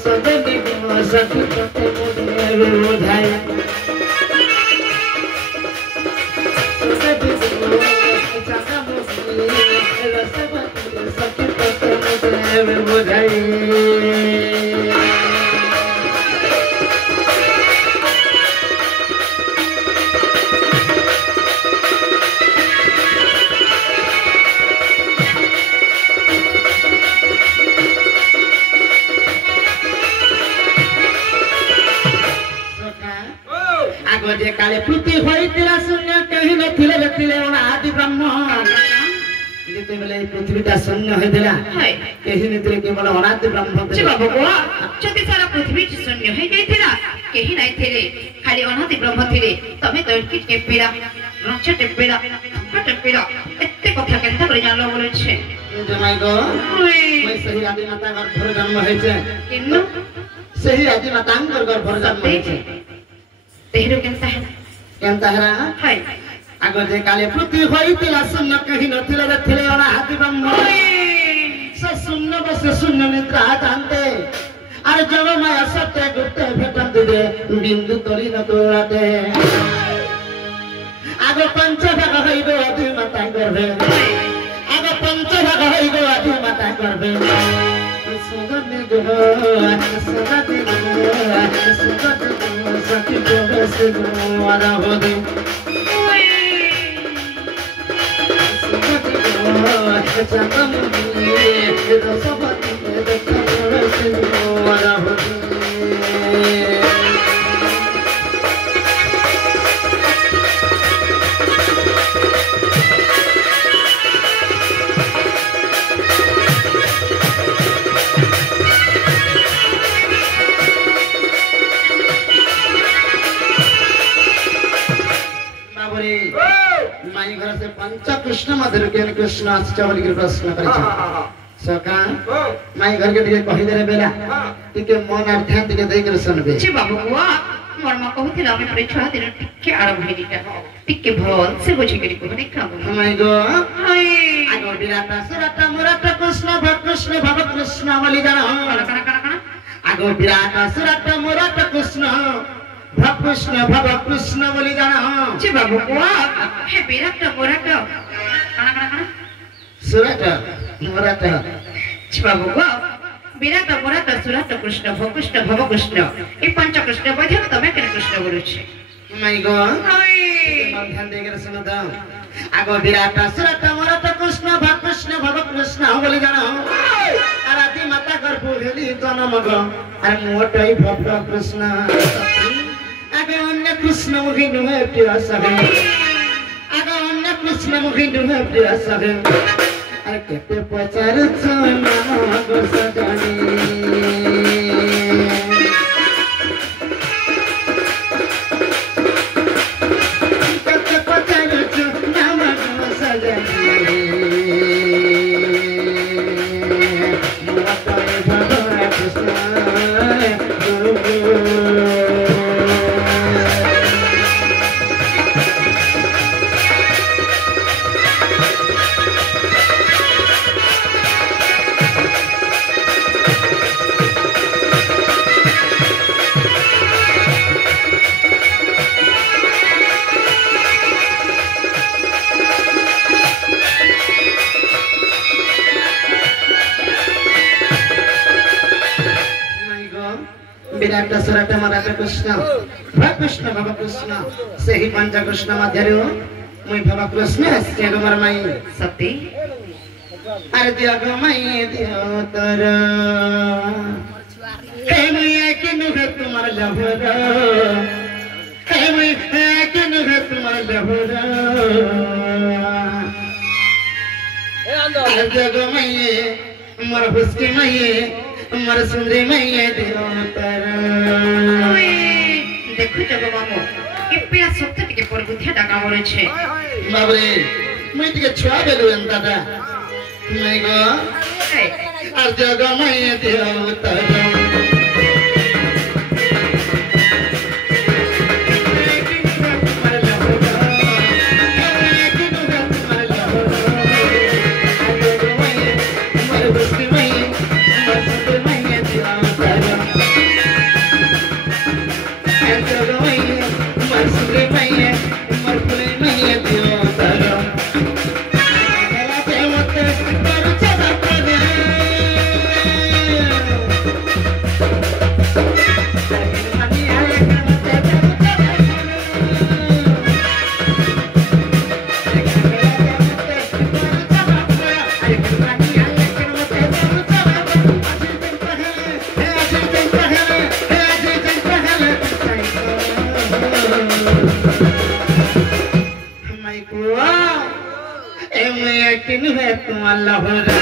सदनी को सखी तोते मुझे बुझाई सदनी को चाचा मुझे रसवती सखी तोते मुझे बुझाई काले पृथ्वी होइतिला शून्य कहीं नथिले रतिले ओना आदि ब्रह्म जेते बेले पृथ्वीटा शून्य होइतिला कहीं नथिले केवल अनादि ब्रह्म जी बाबू जति सारा पृथ्वी शून्य होई जाइतिला कहीं नै थिले खाली अनादि ब्रह्म थिले तमे तो कि टेपिरा रच टेपिरा टेपिरा एते कथा केनता करे जानलो बोले छे जमाई गो मैं सही आदि माता घर जन्म होय छे किन्नु सही आदि माता घर जन्म होय छे तेहरो केनता है हाय आगो जे काले पृथ्वी होइतिला शून्य कहीं नथिले रथिले ओना आदि ब्रह्म स शून्य बस शून्य निद्रा जानते अरे जब माया सत्य गुप्त भेटन दे बिंदु तोली न तोराते आगो पंच भाग होइबे आदि माता करबे आगो पंच भाग होइबे आदि माता करबे सगने गो सगने सखी को बस वाला हो दे सखी को चंदन ये रसवती देखो वाला हो दे माई घर से पंच कृष्ण मधुर के कृष्ण आश्चर्य के प्रश्न करे छ सका माई घर के दिए कहि देरे बेला तिके मन और ध्यान तिके देई कर सुनबे जी बाबू मोर मा कहथिला हम परीक्षा दिन टिके आरंभ होइदिका टिके भल से बुझी करी कहने खाबो माई गो हाय आगो विराट सुरत मुरत कृष्ण भव कृष्ण बलि जान कना आगो विराट सुरत मुरत कृष्ण भव कृष्ण बोली जाना जी बाबू हे विराट मुरत कना सुरत मुरत जी बाबू विराट मुरत सुरत कृष्ण भव कृष्ण ए पंच कृष्ण बधे तमे के कृष्ण बोलु छी माय गो हाय ध्यान देकर सुन द आगो विराट सुरत मुरत कृष्ण भव कृष्ण बोली जाना आराती माता कर बोलेली जन्म गो अरे मोटई भव कृष्ण आगे अन्य कृष्ण मुखी नुहे प्रिय सगे आगे अन्य कृष्ण मुखी नुहे प्रिय सगे अरे केते पचार चना गो सजनी केते पचार चना गो सजनी मोटई भव कृष्ण विराट सुरट मराठ कृष्ण भव कृष्ण से ही पंच कृष्ण मध्य मुई भव कृष्ण से गुमर माई सती अरे दिया गो माई दियो तर हे मुई के नुहे तुम्हार लहर हे मुई के नुहे तुम्हार लहर अरे दिया गो माई मर हुस्की माई मर सुंदरी माई दियो तर देखो जब मामो के पिया सत्य के पर बुद्धिया डाका बोले छे बाबरे मैं तिके छुआ बेलु एंता दा मैं गो आ जग मैं दियो तर Wala.